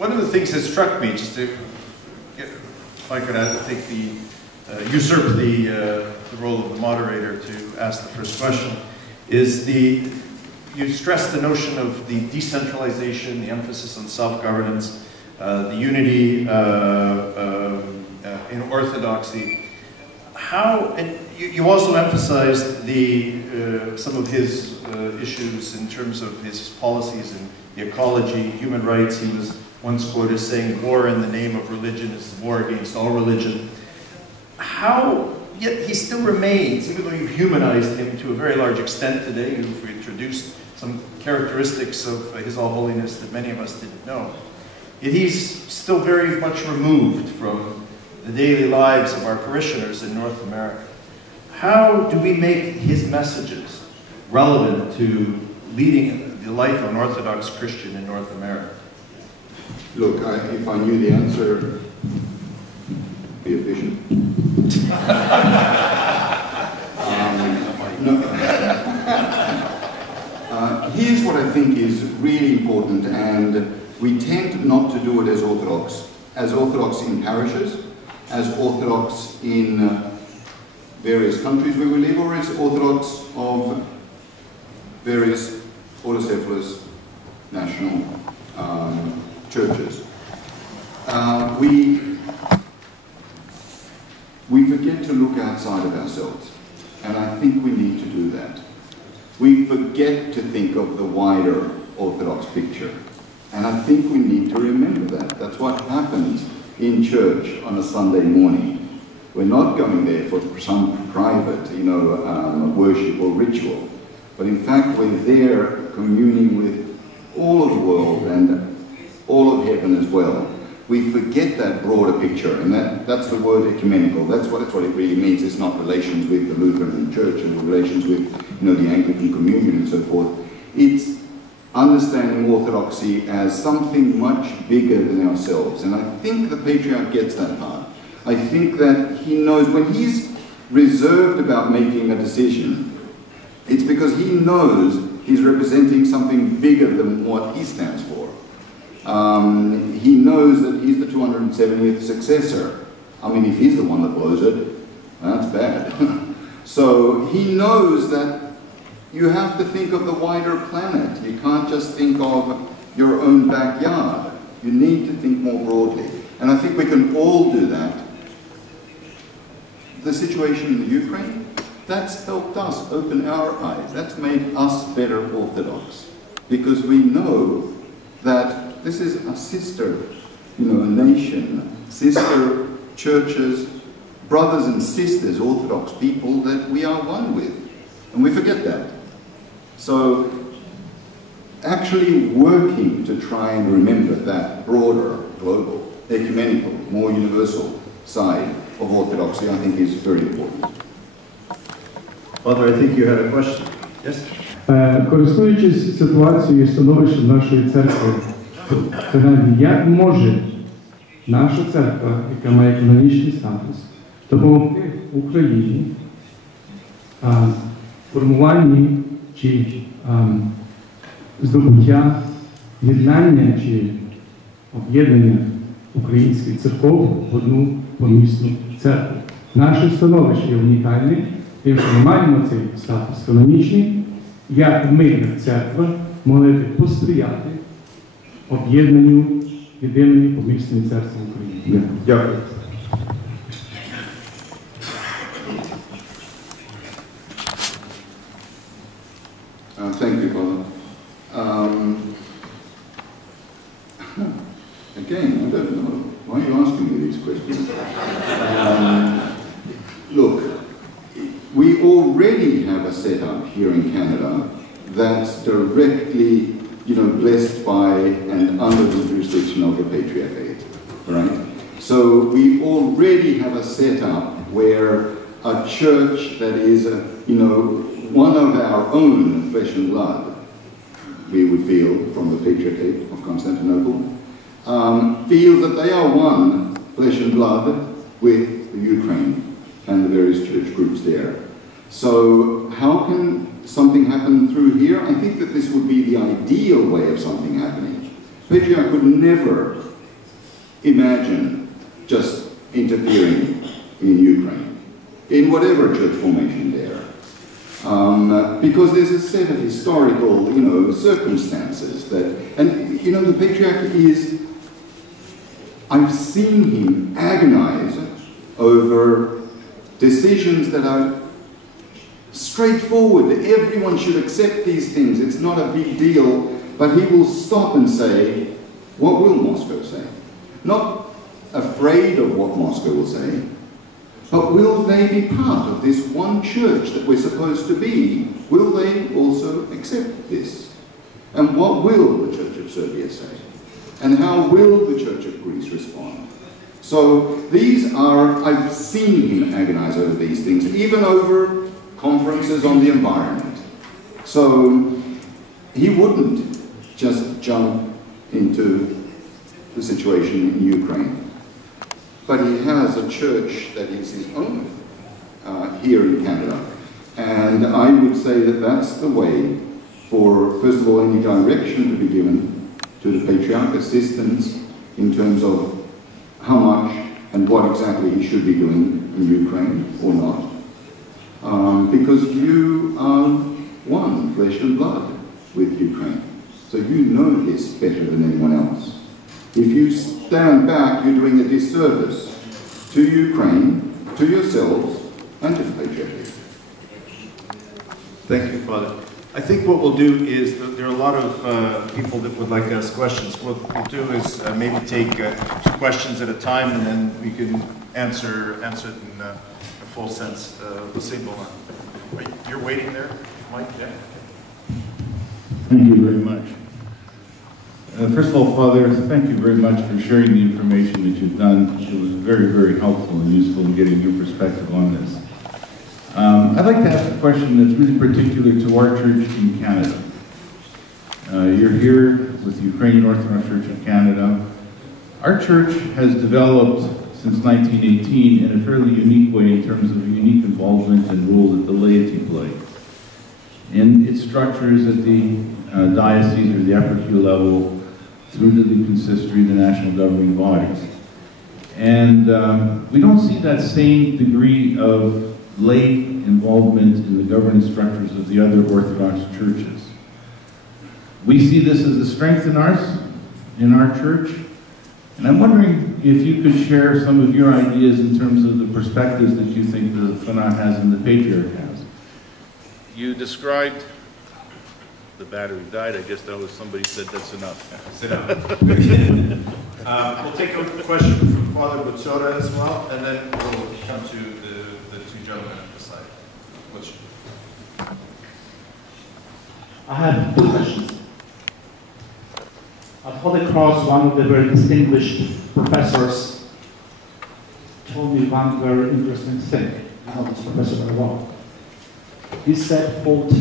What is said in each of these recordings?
one of the things that struck me, just to, if I could usurp the role of the moderator to ask the first question, is you stressed the notion of the decentralization, the emphasis on self-governance, the unity in Orthodoxy. And you also emphasized some of his issues in terms of his policies in the ecology, human rights. He was once quoted as saying, war in the name of religion is war against all religion. Yet he still remains, even though you've humanized him to a very large extent today, you've introduced some characteristics of His Holiness that many of us didn't know. Yet he's still very much removed from the daily lives of our parishioners in North America. How do we make his messages relevant to leading the life of an Orthodox Christian in North America? Look, if I knew the answer, be a bishop. Here's what I think is really important, and we tend not to do it as Orthodox in parishes, as Orthodox in various countries where we live, or as Orthodox of various autocephalous national churches. We forget to look outside of ourselves, and I think we need to do that. We forget to think of the wider Orthodox picture, and I think we need to remember that. That's what happens in church on a Sunday morning. We're not going there for some private, worship or ritual, but in fact we're there communing with all of the world and all of heaven as well. We forget that broader picture, and that's the word ecumenical. That's what it really means. It's not relations with the Lutheran Church and relations with the Anglican Communion and so forth. It's understanding Orthodoxy as something much bigger than ourselves. And I think the Patriarch gets that part. I think that he knows when he's reserved about making a decision, it's because he knows he's representing something bigger than what he stands for. He knows that he's the 270th successor. I mean, if he's the one that blows it, that's bad. So he knows that you have to think of the wider planet. You can't just think of your own backyard. You need to think more broadly. And I think we can all do that. The situation in the Ukraine, that's helped us open our eyes. That's made us better Orthodox. Because we know that this is a sister, a nation, sister churches, brothers and sisters, Orthodox people that we are one with. And we forget that. So actually working to try and remember that broader, global, ecumenical, more universal side of Orthodoxy, I think is very important. Father, I think you had a question. Yes? Користуючись ситуацією і становищем нашої церкви в Канаді, як може наша церква, яка має канонічний статус, допомогти Україні в формуванні чи здобуття єднання чи об'єднання українських церков в одну помісну церкву? Наше становище є унікальне, тим, що ми маємо цей статус канонічний, як ми, як церква, могли посприяти об'єднанню єдиної помісної церкви України. Дякую. Thank you, Father. Again, I don't know. Why are you asking me these questions? Look, we already have a setup here in Canada that's directly, blessed by and under the jurisdiction of the Patriarchate, right? So we already have a setup where a church that is, one of our own flesh and blood, we would feel from the Patriarchate of Constantinople, feels that they are one flesh and blood with the Ukraine and the various church groups there. So how can something happen through here? I think that this would be the ideal way of something happening. Patriarch could never imagine just interfering in Ukraine, in whatever church formation there, because there's a set of historical, circumstances that, and the Patriarch is, I've seen him agonize over decisions that are straightforward. Everyone should accept these things. It's not a big deal, but he will stop and say, what will Moscow say? Not afraid of what Moscow will say, but will they be part of this one church that we're supposed to be? Will they also accept this? And what will the Church of Serbia say? And how will the Church of Greece respond? So these are, I've seen him agonize over these things, even over conferences on the environment. So he wouldn't just jump into the situation in Ukraine. But he has a church that is his own here in Canada. And I would say that that's the way for, first of all, any direction to be given to the Patriarch, assistance in terms of how much and what exactly he should be doing in Ukraine or not. Because you are one, flesh and blood, with Ukraine. So you know this better than anyone else. If you stand back, you're doing a disservice to Ukraine, to yourselves, and to the Patriarchy. Thank you, Father. I think what we'll do is, there are a lot of people that would like to ask questions. What we'll do is maybe take 2 questions at a time, and then we can answer it in a full sense. Wasyl, Balan. You're waiting there, Mike? Yeah. Thank you very much. First of all, Father, thank you very much for sharing the information that you've done. It was very, very helpful and useful in getting your perspective on this. I'd like to ask a question that's really particular to our church in Canada. You're here with the Ukrainian Orthodox Church of Canada. Our church has developed since 1918 in a fairly unique way in terms of unique involvement and role that the laity play. In its structures at the diocese or the eparchy level, through to the consistory, the national governing bodies. And we don't see that same degree of lay involvement in the governance structures of the other Orthodox churches. We see this as a strength in our church, and I'm wondering if you could share some of your ideas in terms of the perspectives that you think the Phanar has and the Patriarch has. You described the battery died. I guess that was somebody said that's enough. Sit down. We'll take a question from Father Butsora as well, and then we'll come to the 2 gentlemen at the side. I have 2 questions. At Holy Cross, one of the very distinguished professors told me one very interesting thing. I know this professor very well. He said, quote,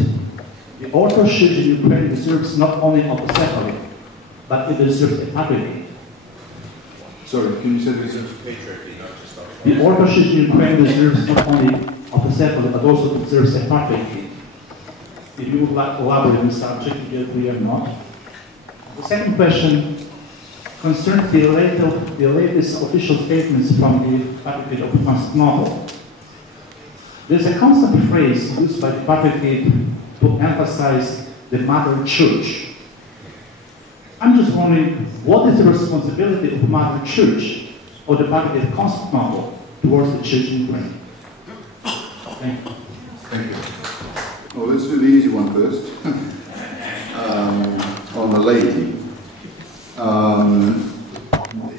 the Orthodox Church in Ukraine deserves not only autocephaly, but it deserves a patriarchy. Sorry, can you say this? Patriarchy, not just the Orthodox Church in Ukraine deserves not only autocephaly, but also deserves a patriarchy. If you would like to elaborate on the subject, you agree or not. The second question concerns the latest official statements from the Patriarchate of Constantinople. There's a constant phrase used by the Patriarchate to emphasize the Mother Church. I'm just wondering, what is the responsibility of the Mother Church or the Patriarchate of Constantinople towards the Church in Ukraine? Thank you. Thank you. Well, let's do the easy one first. On the laity.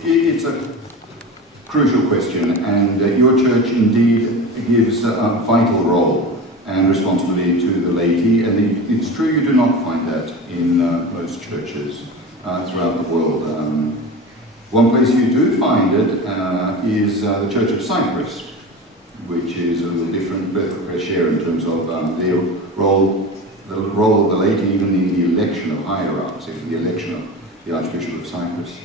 It's a crucial question, and your church indeed gives a vital role and responsibility to the laity, and it's true you do not find that in most churches throughout the world. One place you do find it is the Church of Cyprus, which is a little different breath of fresh air in terms of the role of the laity even in the election of hierarchs, in the election of the Archbishop of Cyprus.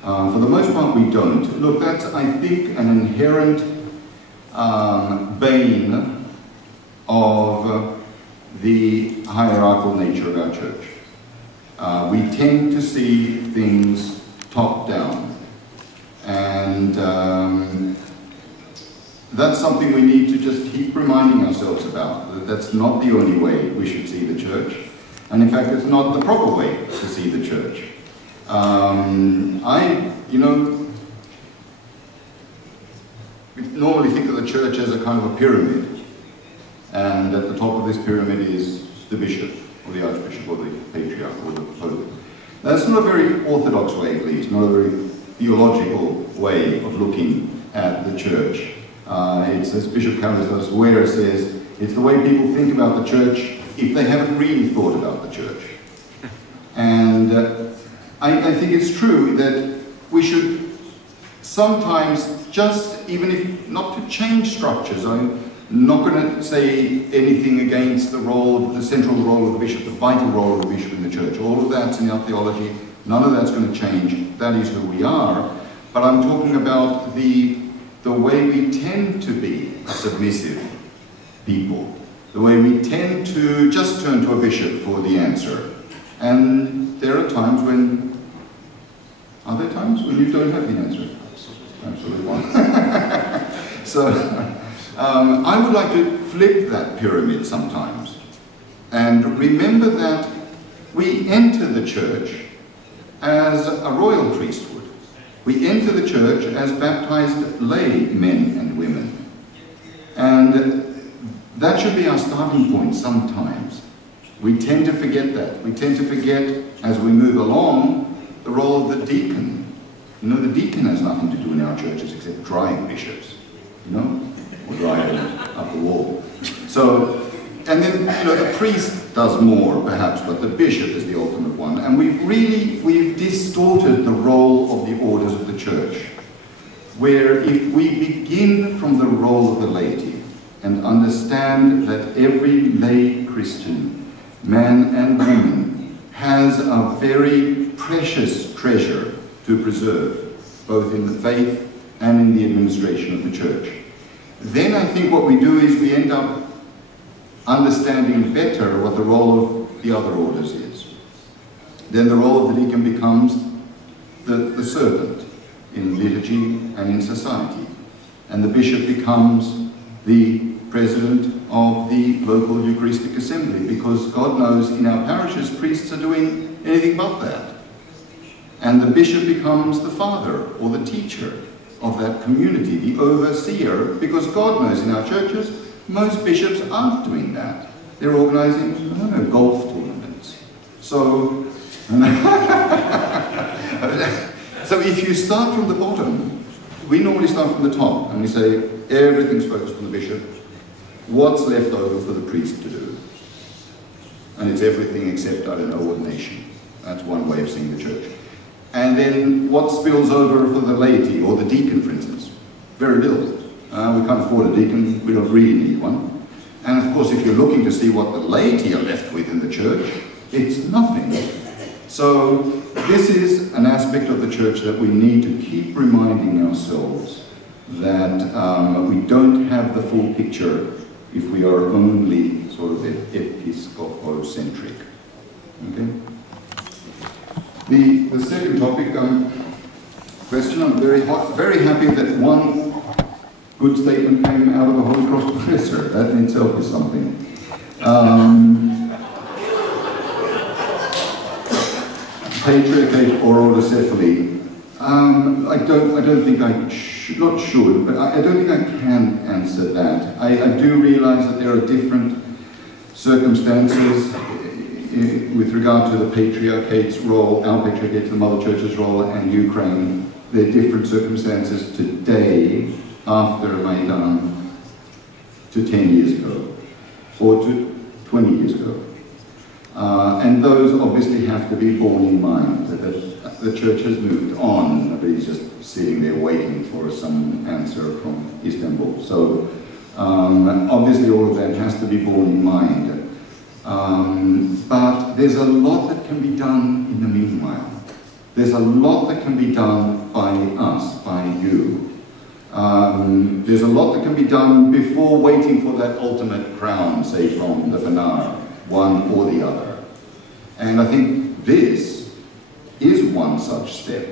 For the most part we don't. Look, that's, I think, an inherent bane of the hierarchical nature of our church. We tend to see things top down, and that's something we need to just keep reminding ourselves about, that that's not the only way we should see the church, and in fact it's not the proper way to see the church. We normally think of the church as a kind of a pyramid, and at the top of this pyramid is the bishop, or the archbishop, or the patriarch, or the pope. That's not a very orthodox way, at least, not a very theological way of looking at the church. It's, as Bishop Carlos Ware says, it's the way people think about the church if they haven't really thought about the church. And I think it's true that we should sometimes just, even if not to change structures, I'm not going to say anything against the central role of the bishop, the vital role of the bishop in the church. All of that's in our theology. None of that's going to change. That is who we are. But I'm talking about the way we tend to be submissive people. The way we tend to just turn to a bishop for the answer. And there are times when... Are there times when you don't have the answer? Absolutely one. So, I would like to flip that pyramid sometimes and remember that we enter the church as a royal priesthood. We enter the church as baptized lay men and women. And that should be our starting point sometimes. We tend to forget that. We tend to forget, as we move along, the role of the deacon. You know, the deacon has nothing to do in our churches except drying bishops, you know, or drying up the wall. So, and then, you know, the priest does more, perhaps, but the bishop is the ultimate one. And we've distorted the role of the orders of the church, where if we begin from the role of the laity and understand that every lay Christian, man and woman, has a very precious treasure to preserve, both in the faith and in the administration of the church, then I think what we do is we end up understanding better what the role of the other orders is. Then the role of the deacon becomes the servant in liturgy and in society. And the bishop becomes the president of the local Eucharistic assembly, because God knows in our parishes priests are doing anything but that. And the bishop becomes the father or the teacher of that community, the overseer, because God knows in our churches most bishops aren't doing that. They're organizing, I don't know, golf tournaments. So, so if you start from the bottom, we normally start from the top and we say everything's focused on the bishop. What's left over for the priest to do? And it's everything except, I don't know, ordination. That's one way of seeing the church. And then what spills over for the laity, or the deacon, for instance? Very little. We can't afford a deacon, we don't really need one. And of course, if you're looking to see what the laity are left with in the church, it's nothing. So this is an aspect of the church that we need to keep reminding ourselves that we don't have the full picture if we are only sort of episcopocentric. Okay? The second topic, question, I'm very happy that one good statement came out of a Holy Cross professor. That in itself is something. Patriarchate or autocephaly. I don't think I should, not should, but I don't think I can answer that. I do realize that there are different circumstances with regard to the Patriarchate's role, our Patriarchate, the Mother Church's role, and Ukraine. There are different circumstances today, after Maidan, to 10 years ago, or to 20 years ago. And those obviously have to be borne in mind, that the church has moved on. Nobody's just sitting there waiting for some answer from Istanbul. So obviously all of that has to be borne in mind. But there's a lot that can be done in the meanwhile. There's a lot that can be done by us, by you. There's a lot that can be done before waiting for that ultimate crown, say from the Phanar, one or the other. And I think this is one such step.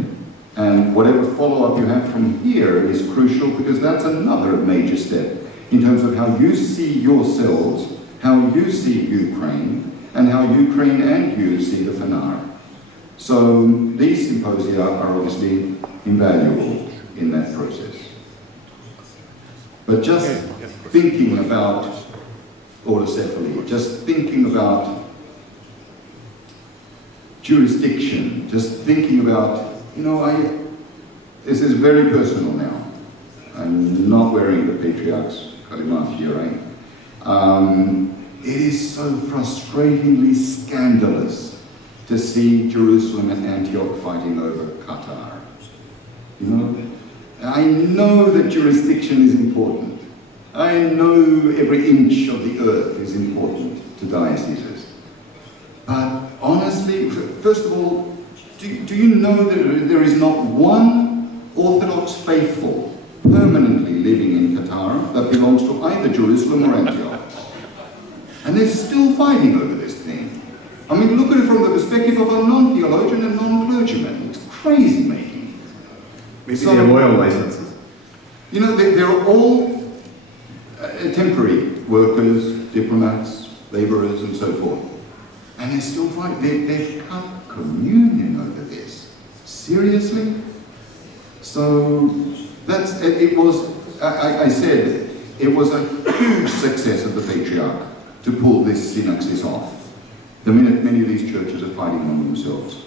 And whatever follow-up you have from here is crucial, because that's another major step in terms of how you see yourselves, how you see Ukraine, and how Ukraine and you see the Phanar. So these symposia are obviously invaluable in that process. But just thinking about autocephaly, just thinking about jurisdiction, just thinking about, you know, this is very personal now. I'm not wearing the Patriarch's Kalimaf Yurij. It is so frustratingly scandalous to see Jerusalem and Antioch fighting over Qatar. You know, I know that jurisdiction is important. I know every inch of the earth is important to dioceses. But honestly, first of all, do you know that there is not one Orthodox faithful permanently living in Qatar that belongs to either Jerusalem or Antioch? And they're still fighting over this thing. I mean, look at it from the perspective of a non-theologian and non-clergyman. It's crazy making. Maybe they have oil licenses. You know, they're all temporary workers, diplomats, laborers, and so forth. And they're still fighting. They've cut communion over this. Seriously? So that's, it was, I said, it was a huge success of the Patriarch to pull this synaxis off. The minute many of these churches are fighting among themselves.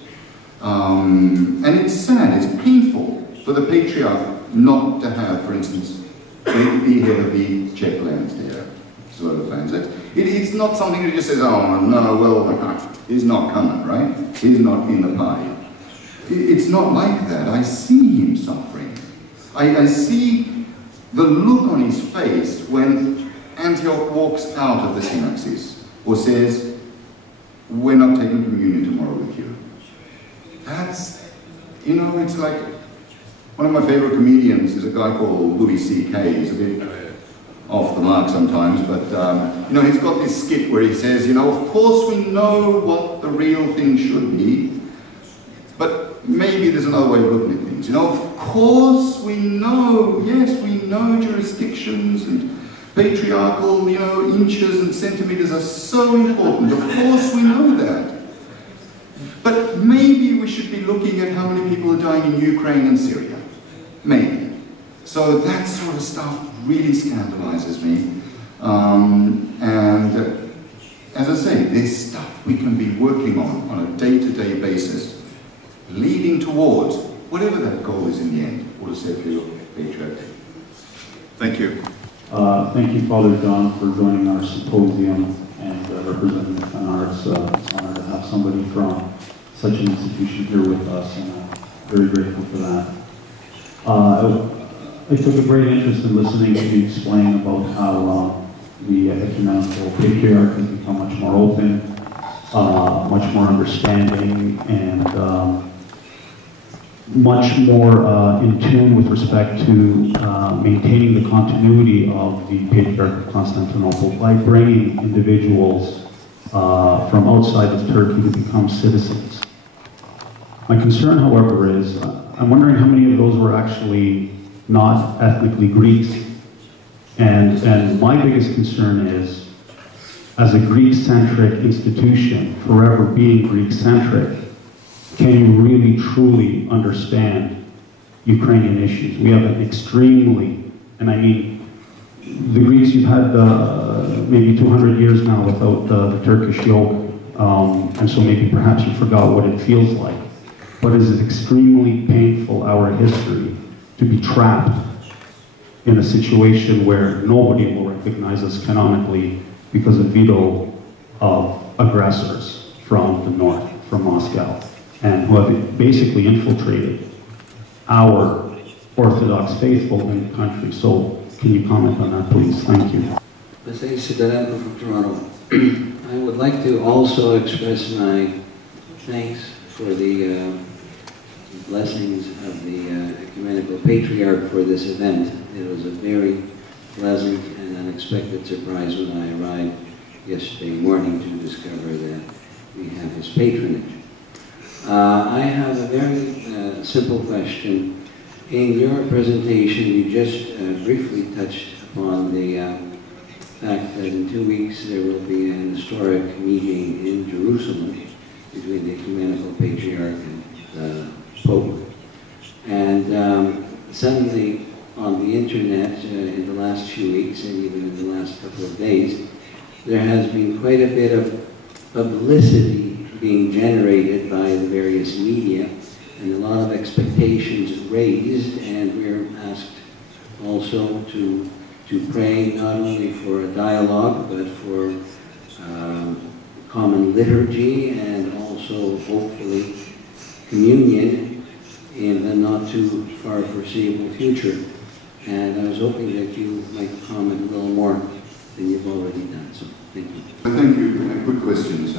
And it's sad, it's painful for the Patriarch not to have, for instance, the head of the Czech lands there, Self-Reliance. It's not something that just says, oh no, well, he's not coming, right? He's not in the party. It's not like that. I see him suffering. I see the look on his face when Antioch walks out of the synaxis or says, we're not taking communion tomorrow with you. That's, you know, it's like, one of my favorite comedians is a guy called Louis C.K. He's a bit off the mark sometimes, but, you know, he's got this skit where he says, you know, of course we know what the real thing should be, but maybe there's another way of looking at things. You know, of course we know, yes, we know jurisdictions and patriarchal, you know, inches and centimeters are so important. Of course we know that. But maybe we should be looking at how many people are dying in Ukraine and Syria. Maybe. So that sort of stuff really scandalizes me. And as I say, there's stuff we can be working on a day-to-day basis, leading towards whatever that goal is in the end, or to say Patriarch. Thank you. Thank you, Father John, for joining our symposium and representing the Phanar. It's an honor to have somebody from such an institution here with us, and I'm very grateful for that. I took a great interest in listening to you explain about how the Ecumenical Patriarch has become much more open, much more understanding, and much more in tune with respect to maintaining the continuity of the Patriarch of Constantinople by bringing individuals from outside of Turkey to become citizens. My concern, however, is I'm wondering how many of those were actually not ethnically Greeks. And my biggest concern is, as a Greek-centric institution, forever being Greek-centric, can you really truly understand Ukrainian issues? We have an extremely, and I mean, the Greeks, you've had maybe 200 years now without the Turkish yoke, and so maybe perhaps you forgot what it feels like. But it is extremely painful, our history, to be trapped in a situation where nobody will recognize us canonically because of veto of aggressors from the north, from Moscow, and who have basically infiltrated our Orthodox faithful in the country. So can you comment on that, please? Thank you. Wasyl Sydorenko from Toronto. I would like to also express my thanks for the blessings of the Ecumenical Patriarch for this event. It was a very pleasant and unexpected surprise when I arrived yesterday morning to discover that we have his patronage. I have a very simple question. In your presentation, you just briefly touched upon the fact that in 2 weeks there will be an historic meeting in Jerusalem between the Ecumenical Patriarch and the Pope. And suddenly on the internet in the last few weeks and even in the last couple of days, there has been quite a bit of publicity being generated by the various media and a lot of expectations raised, and we're asked also to pray not only for a dialogue but for common liturgy and also hopefully communion in the not too far foreseeable future. And I was hoping that you might comment a little more than you've already done, so thank you. Thank you. Good questions.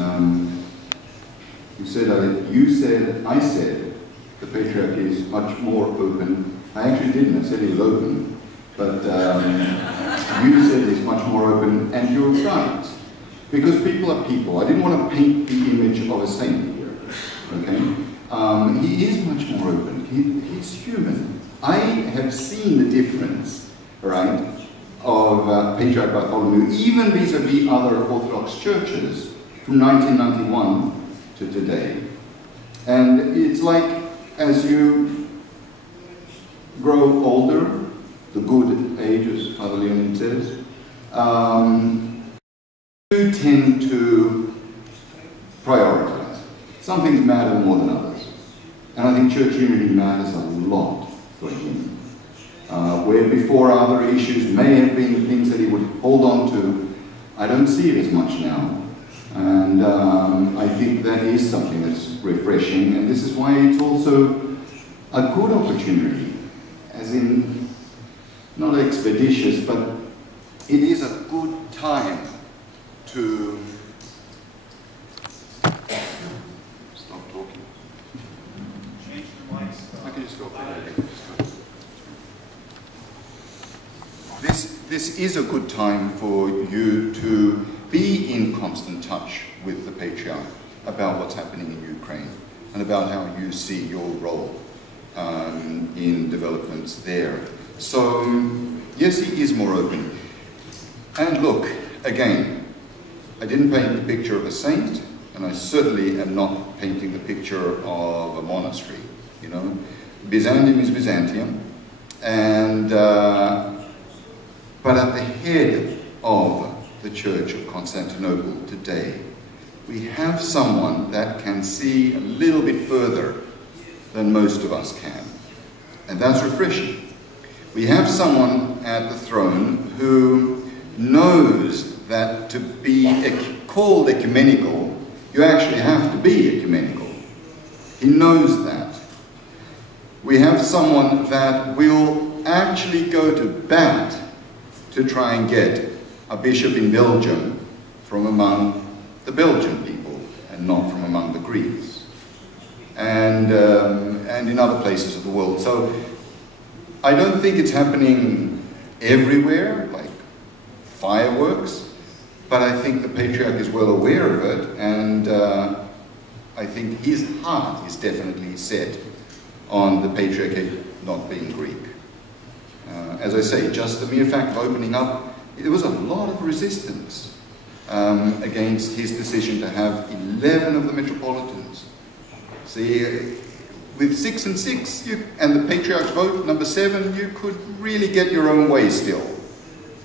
I said the Patriarch is much more open. I actually didn't. I said he was open. But you said he's much more open, and you're right. Because people are people. I didn't want to paint the image of a saint here. Okay? He is much more open. He's human. I have seen the difference, right, of Patriarch Bartholomew, even vis-a-vis other Orthodox churches from 1991 to today. And it's like, as you grow older, the good age, as Father Leonin says, you tend to prioritize. Some things matter more than others. And I think church unity matters a lot for him. Where before other issues may have been things that he would hold on to, I don't see it as much now. And I think that is something that's refreshing, and this is why it's also a good opportunity, as in, not expeditious, but it is a good time to stop talking. Change the mics. I can just go. This is a good time for you to be in constant touch with the Patriarch about what's happening in Ukraine and about how you see your role in developments there. So, yes, he is more open. And look, again, I didn't paint the picture of a saint, and I certainly am not painting the picture of a monastery, you know. Byzantium is Byzantium, and but at the head of the Church of Constantinople today, we have someone that can see a little bit further than most of us can. And that's refreshing. We have someone at the throne who knows that to be called ecumenical, you actually have to be ecumenical. He knows that. We have someone that will actually go to bat to try and get a bishop in Belgium from among the Belgian people and not from among the Greeks, and in other places of the world. So I don't think it's happening everywhere, like fireworks, but I think the Patriarch is well aware of it, and I think his heart is definitely set on the Patriarchate not being Greek. As I say, just the mere fact of opening up, there was a lot of resistance against his decision to have 11 of the Metropolitans. See, with 6 and 6, and the Patriarch's vote, number 7, you could really get your own way still.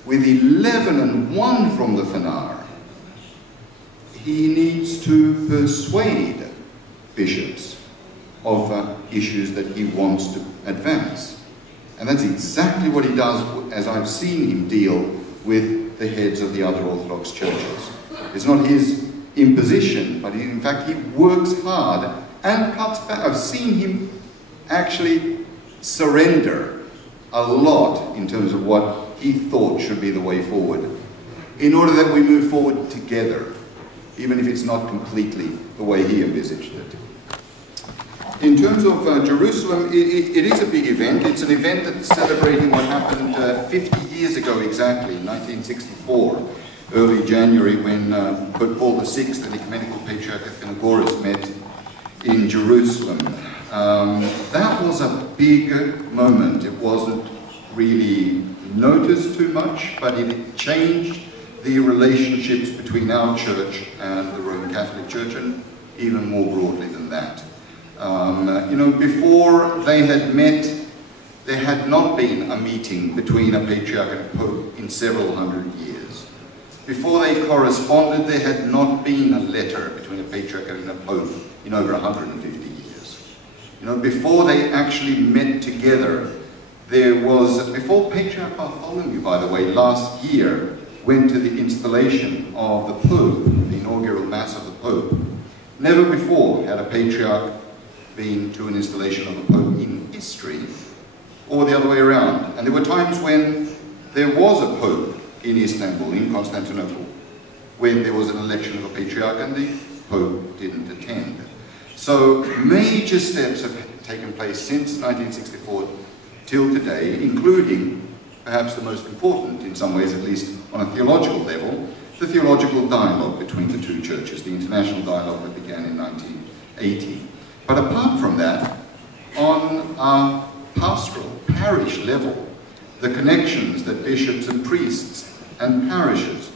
With 11 and 1 from the Phanar, he needs to persuade bishops of issues that he wants to advance. And that's exactly what he does, as I've seen him deal with the heads of the other Orthodox churches. It's not his imposition, but in fact he works hard and cuts back. I've seen him actually surrender a lot in terms of what he thought should be the way forward, in order that we move forward together, even if it's not completely the way he envisaged it. In terms of Jerusalem, it is a big event. It's an event that's celebrating what happened 50 years ago exactly, in 1964, early January, when Pope Paul VI, the Ecumenical Patriarch Athenagoras, met in Jerusalem. That was a big moment. It wasn't really noticed too much, but it changed the relationships between our church and the Roman Catholic Church, and even more broadly than that. You know, before they had met, there had not been a meeting between a patriarch and a pope in several hundred years. Before they corresponded, there had not been a letter between a patriarch and a pope in over 150 years. You know, before they actually met together, there was, before Patriarch Bartholomew, by the way, last year, went to the installation of the Pope, the inaugural Mass of the Pope, never before had a patriarch been to an installation of a Pope in history, or the other way around. And there were times when there was a Pope in Istanbul, in Constantinople, when there was an election of a patriarch and the Pope didn't attend. So major steps have taken place since 1964 till today, including, perhaps the most important, in some ways at least on a theological level, the theological dialogue between the two churches, the international dialogue that began in 1980. But apart from that, on a pastoral, parish level, the connections that bishops and priests and parishes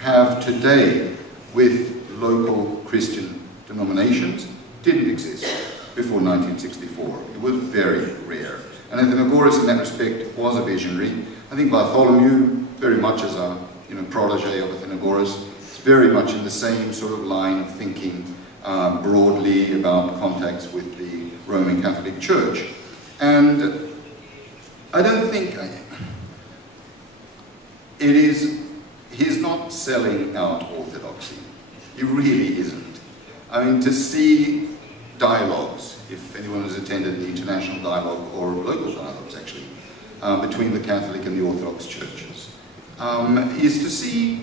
have today with local Christian denominations didn't exist before 1964. It was very rare. And Athenagoras in that respect was a visionary. I think Bartholomew, very much as a protege of Athenagoras, is very much in the same sort of line of thinking broadly about contacts with the Roman Catholic Church. And I don't think he's not selling out Orthodoxy. He really isn't. I mean, to see dialogues, if anyone has attended the international dialogue or local dialogues actually, between the Catholic and the Orthodox churches, is to see,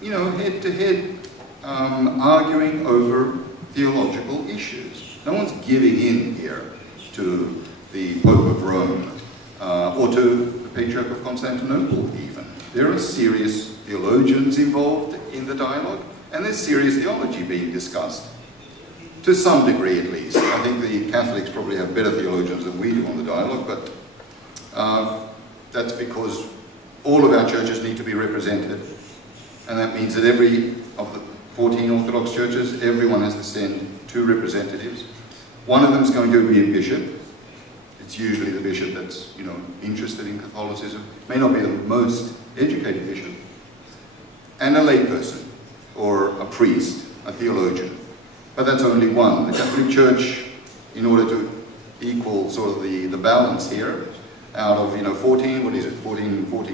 head-to-head arguing over theological issues. No one's giving in here to the Pope of Rome, or to the Patriarch of Constantinople even. There are serious theologians involved in the dialogue, and there's serious theology being discussed. To some degree at least. I think the Catholics probably have better theologians than we do on the dialogue, but that's because all of our churches need to be represented, and that means that every of the 14 Orthodox churches, everyone has to send 2 representatives. One of them is going to be a bishop. It's usually the bishop that's, interested in Catholicism. May not be the most educated bishop. And a layperson, or a priest, a theologian. But that's only one. The Catholic Church, in order to equal sort of the balance here, out of 14,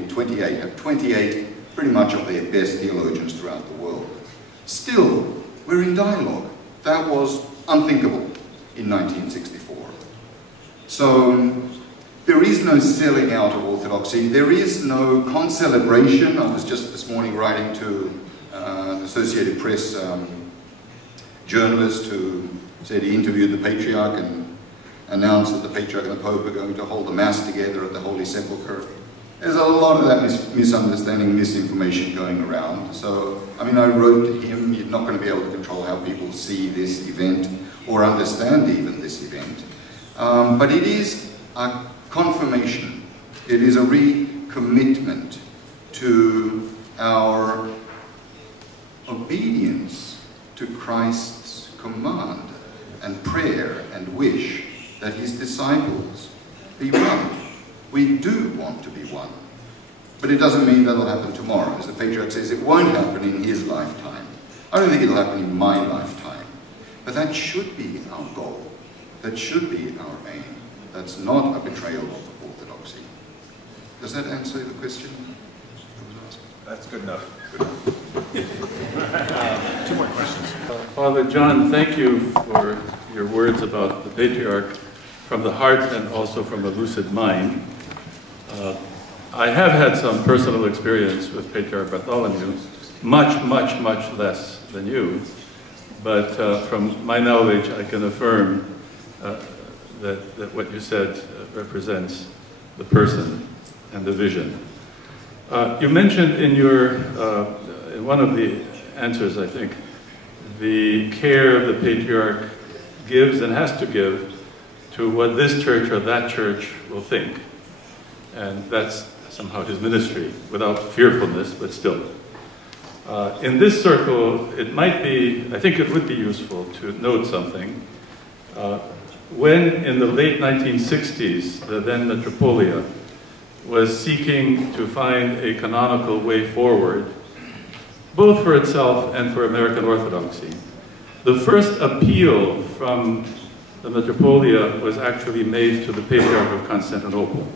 28, have 28 pretty much of their best theologians throughout the world. Still, we're in dialogue. That was unthinkable in 1964. So there is no selling out of Orthodoxy. There is no concelebration. I was just this morning writing to an Associated Press journalist who said he interviewed the Patriarch and announced that the Patriarch and the Pope are going to hold a Mass together at the Holy Sepulchre. There's a lot of that misunderstanding, misinformation going around. So, I mean, I wrote to him, you're not going to be able to control how people see this event or understand even this event. But it is a confirmation. It is a recommitment to our obedience to Christ's command and prayer and wish that his disciples be one. We do want to be one. But it doesn't mean that'll happen tomorrow. As the Patriarch says, it won't happen in his lifetime. I don't think it'll happen in my lifetime. But that should be our goal. That should be our aim. That's not a betrayal of Orthodoxy. Does that answer the question? That's good enough. Good enough. 2 more questions. Father John, thank you for your words about the Patriarch from the heart and also from a lucid mind. I have had some personal experience with Patriarch Bartholomew, much, much, much less than you, but from my knowledge I can affirm that what you said represents the person and the vision. You mentioned in in one of the answers, I think, the care the Patriarch gives and has to give to what this church or that church will think. And that's somehow his ministry, without fearfulness, but still. In this circle, it might be, I think it would be useful to note something. When in the late 1960s, the then Metropolitan was seeking to find a canonical way forward, both for itself and for American Orthodoxy, the first appeal from the Metropolitan was actually made to the Patriarch of Constantinople,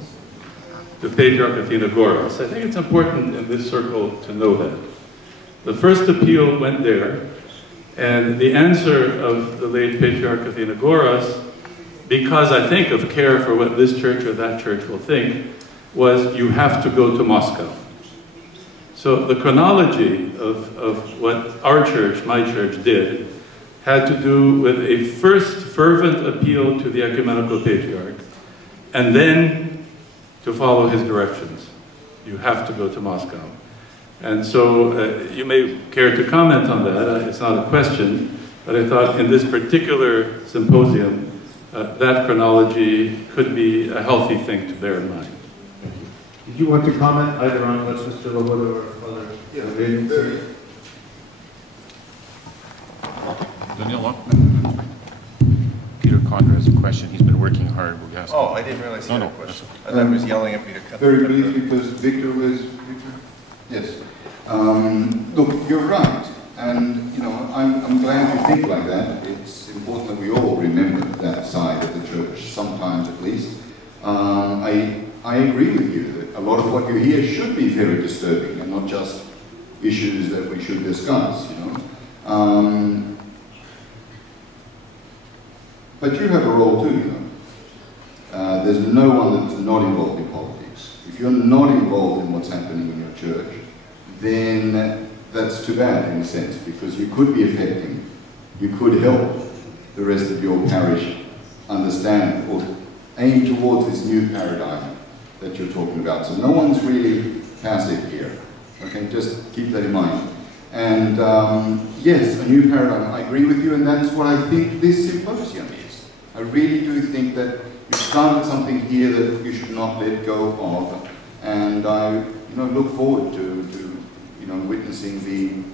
the Patriarch of Athenagoras. I think it's important in this circle to know that. The first appeal went there, and the answer of the late Patriarch of Athenagoras, because I think of care for what this church or that church will think, was you have to go to Moscow. So the chronology of what our church, my church, did had to do with a first fervent appeal to the Ecumenical Patriarch, and then to follow his directions. You have to go to Moscow. And so you may care to comment on that. It's not a question, but I thought in this particular symposium, that chronology could be a healthy thing to bear in mind. Did you want to comment either on what Mr. Loboda or Father? Yeah, Daniel, Peter Kondra has a question. He's been working hard. We'll ask oh, I didn't realize he had a question. That's I thought he was yelling at me to cut. Very briefly, first, Victor was... Victor? Yes. Look, you're right. And, you know, I'm glad you think like that. It's important that we all remember that side of the church, sometimes at least. I agree with you that a lot of what you hear should be very disturbing and not just issues that we should discuss, you know. But you have a role too, you know. There's no one that's not involved in politics. If you're not involved in what's happening in your church, then that's too bad in a sense, because you could be affecting, you could help the rest of your parish understand or aim towards this new paradigm that you're talking about. So no one's really passive here. Okay, just keep that in mind. And yes, a new paradigm, I agree with you, and that's what I think this symposium is. I really do think that you started something here that you should not let go of, and I, you know, look forward to you know, witnessing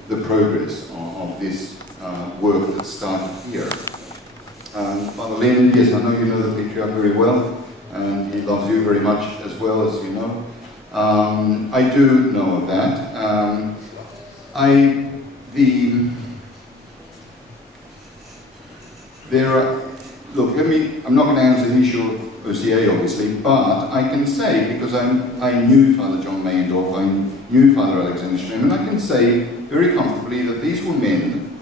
the progress of this work that started here. Father Lenin, yes, I know you know the Patriarch very well, and he loves you very much as well, as you know. I do know of that. Look, I'm not going to answer the issue of OCA, obviously, but I can say, because I knew Father John Meyendorf, I knew Father Alexander Schremm, and I can say very comfortably that these were men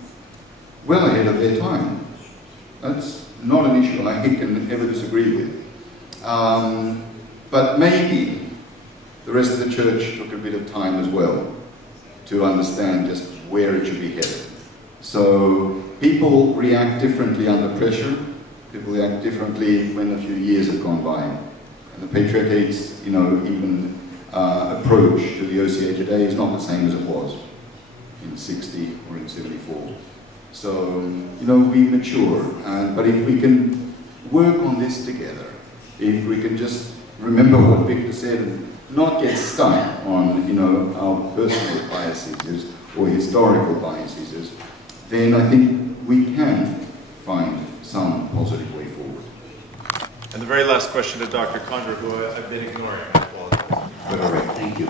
well ahead of their time. That's not an issue I can ever disagree with. But maybe the rest of the church took a bit of time as well to understand just where it should be headed. So people react differently under pressure. People react differently when a few years have gone by. And the Patriarchate's, you know, even approach to the OCA today is not the same as it was in 60 or in 74. So, you know, we mature. But if we can work on this together, if we can just remember what Victor said and not get stuck on, you know, our personal biases or historical biases, then I think we can find some positive way forward. And the very last question to Dr. Kondra, who I've been ignoring. Thank you,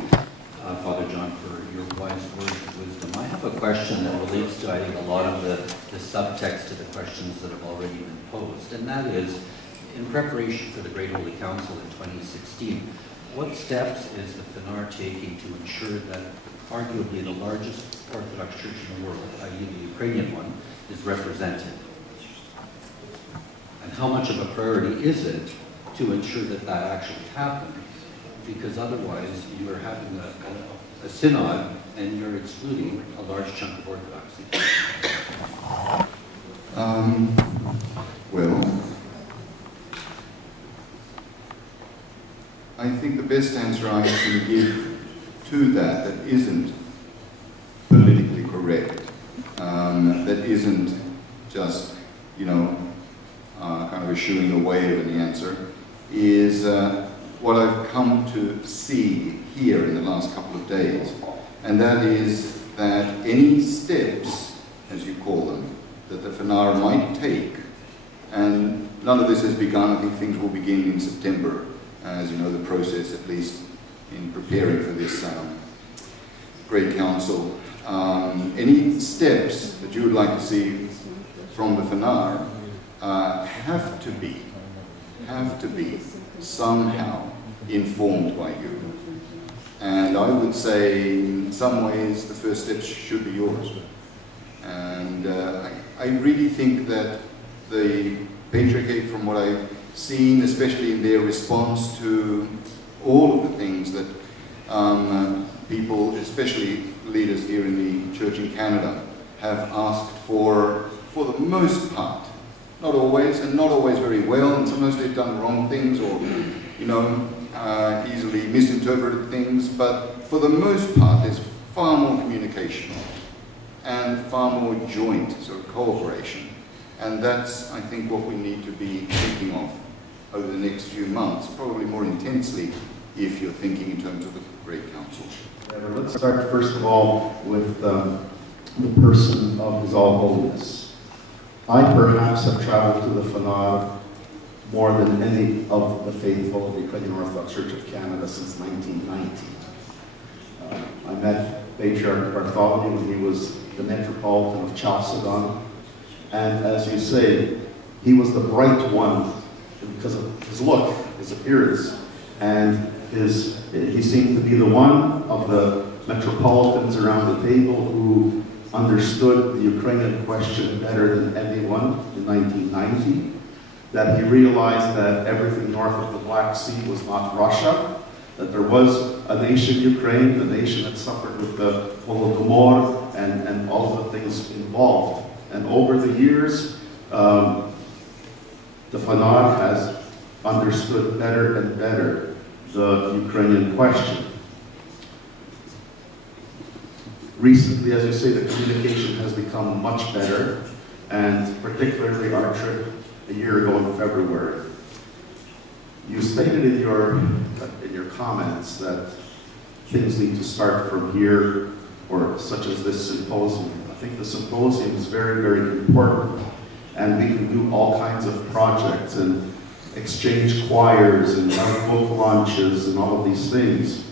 Father John, for your wise words of wisdom. I have a question that relates to, I think, a lot of the subtext to the questions that have already been posed, and that is, in preparation for the Great Holy Council in 2016, what steps is the Phanar taking to ensure that arguably the largest Orthodox church in the world, i.e. the Ukrainian one, is represented? And how much of a priority is it to ensure that that actually happens? Because otherwise you are having a synod and you're excluding a large chunk of Orthodoxy. Well, I think the best answer I can give to that isn't politically correct, that isn't just, you know, shooing away of any answer, is what I've come to see here in the last couple of days. And that is that any steps, as you call them, that the Phanar might take, and none of this has begun, I think things will begin in September, as you know, the process, at least in preparing for this Great Council. Any steps that you would like to see from the Phanar have to be somehow informed by you. And I would say, in some ways, the first steps should be yours. And I really think that the Patriarchate, from what I've seen, especially in their response to all of the things that people, especially leaders here in the Church in Canada, have asked for the most part, not always, and not always very well, and sometimes they've done wrong things or, you know, easily misinterpreted things, but for the most part there's far more communication and far more joint sort of cooperation. And that's, I think, what we need to be thinking of over the next few months, probably more intensely if you're thinking in terms of the Great Council. Let's start first of all with the person of His All Holiness. I perhaps have traveled to the Phanar more than any of the faithful of the Ukrainian Orthodox Church of Canada since 1990. I met Patriarch Bartholomew when he was the Metropolitan of Chalcedon, and as you say, he was the bright one because of his look, his appearance, and he seemed to be the one of the Metropolitans around the table who understood the Ukrainian question better than anyone in 1990, that he realized that everything north of the Black Sea was not Russia, that there was a nation, Ukraine, a nation that suffered with the Holodomor and all the things involved. And over the years, the Phanar has understood better and better the Ukrainian question. Recently, as you say, the communication has become much better, and particularly our trip a year ago in February. You stated in your comments that things need to start from here, or such as this symposium. I think the symposium is very, very important, and we can do all kinds of projects and exchange choirs and have book launches and all of these things.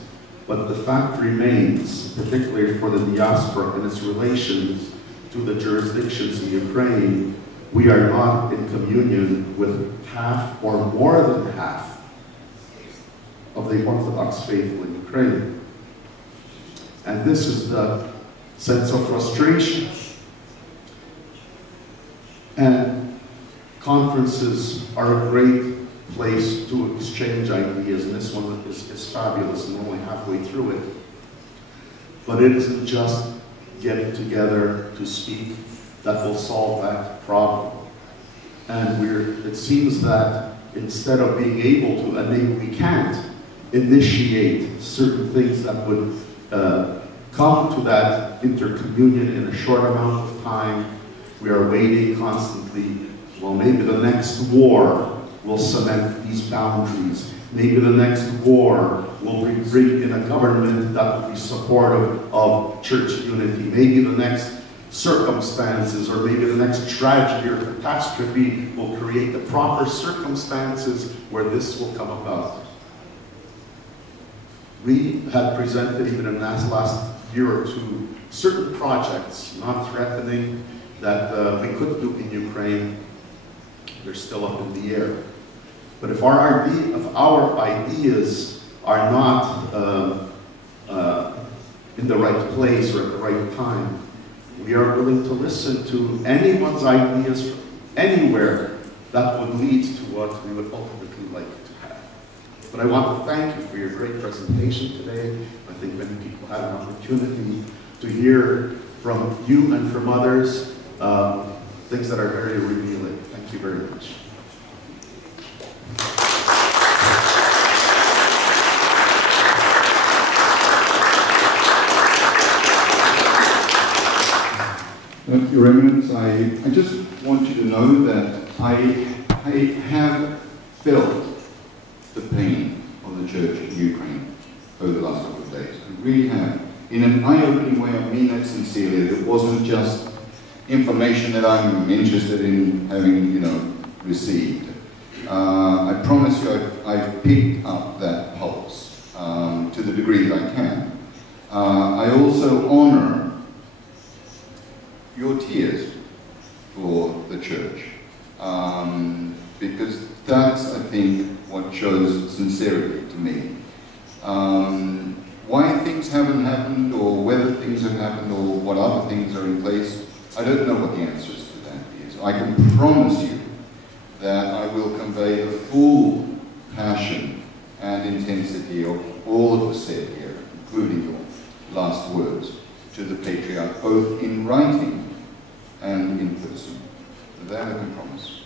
But the fact remains, particularly for the diaspora and its relations to the jurisdictions in Ukraine, we are not in communion with half or more than half of the Orthodox faithful in Ukraine. And this is the sense of frustration. And conferences are a great place to exchange ideas, and this one is fabulous, and we're only halfway through it. But it isn't just getting together to speak that will solve that problem. And it seems that instead of being able to, and maybe we can't, initiate certain things that would come to that intercommunion in a short amount of time, we are waiting constantly. Well, maybe the next war will cement these boundaries. Maybe the next war will bring in a government that will be supportive of church unity. Maybe the next circumstances, or maybe the next tragedy or catastrophe will create the proper circumstances where this will come about. We had presented, even in the last year or two, certain projects, non-threatening, that we could do in Ukraine. They're still up in the air. But if our ideas are not in the right place or at the right time, we are willing to listen to anyone's ideas from anywhere that would lead to what we would ultimately like to have. But I want to thank you for your great presentation today. I think many people had an opportunity to hear from you and from others things that are very revealing. Thank you very much. Your Eminence, I just want you to know that I have felt the pain of the church in Ukraine over the last couple of days. I really have. In an eye-opening way, I mean that sincerely. It wasn't just information that I'm interested in having, received. I promise you I've picked up that pulse to the degree that I can. I also honor your tears for the church, because that's, I think, what shows sincerity to me. Why things haven't happened, or whether things have happened, or what other things are in place, I don't know what the answers to that is. I can promise you that I will convey the full passion and intensity of all that was said here, including your last words, to the Patriarch, both in writing and in person. That I can promise.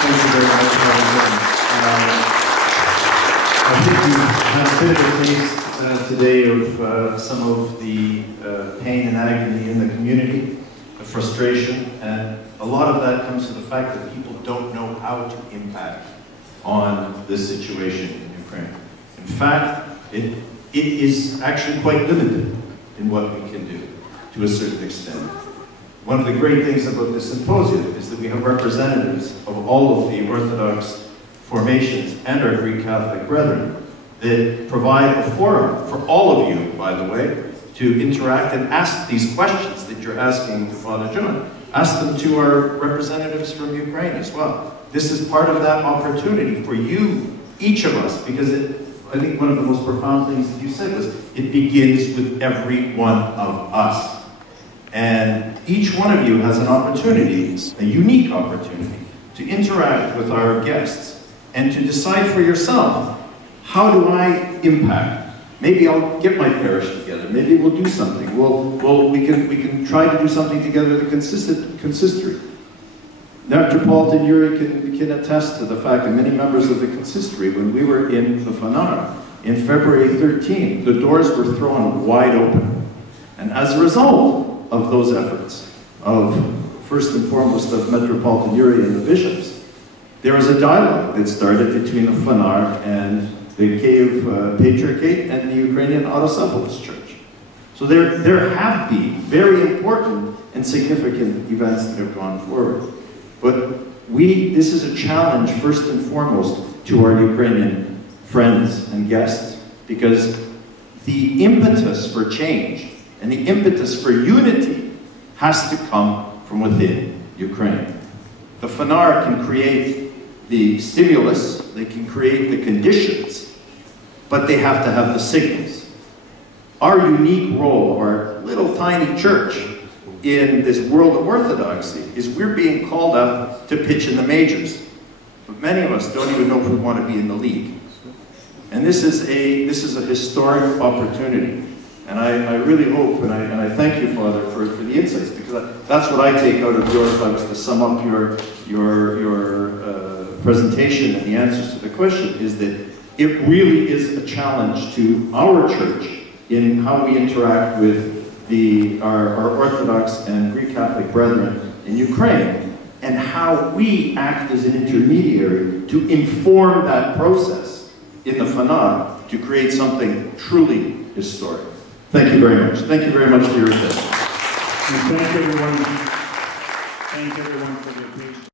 Thank you very much, Father. I think we've had a bit of a taste today of some of the pain and agony in the community, the frustration, and a lot of that comes to the fact that people don't know how to impact on this situation in Ukraine. In fact, it is actually quite limited in what we can do, to a certain extent. One of the great things about this symposium is that we have representatives of all of the Orthodox formations and our Greek Catholic brethren that provide a forum for all of you, by the way, to interact and ask these questions that you're asking to Father John. Ask them to our representatives from Ukraine as well. This is part of that opportunity for you, each of us, because I think one of the most profound things that you said was, it begins with every one of us. And each one of you has an opportunity, a unique opportunity, to interact with our guests and to decide for yourself, how do I impact? Maybe I'll get my parish together. Maybe we'll do something. We can try to do something together, the consistory. Metropolitan Yurij can attest to the fact that many members of the consistory, when we were in the Phanar in February 13, the doors were thrown wide open. And as a result of those efforts, first and foremost of Metropolitan Yurij and the bishops, there was a dialogue that started between the Phanar and the Kiev Patriarchate and the Ukrainian Autocephalous Church. So there have been very important and significant events that have gone forward. But this is a challenge, first and foremost, to our Ukrainian friends and guests, because the impetus for change and the impetus for unity has to come from within Ukraine. The Phanar can create the stimulus, they can create the conditions, but they have to have the signals. Our unique role, our little tiny church in this world of Orthodoxy, is we're being called up to pitch in the majors. But many of us don't even know if we want to be in the league. And this is a historic opportunity. And I really hope, and I thank you, Father, for the insights, because that's what I take out of your thoughts to sum up your presentation and the answers to the question, is that it really is a challenge to our church in how we interact with our Orthodox and Greek Catholic brethren in Ukraine, and how we act as an intermediary to inform that process in the Phanar to create something truly historic. Thank you very much. Thank you very much for your attention. Thank everyone for their patience.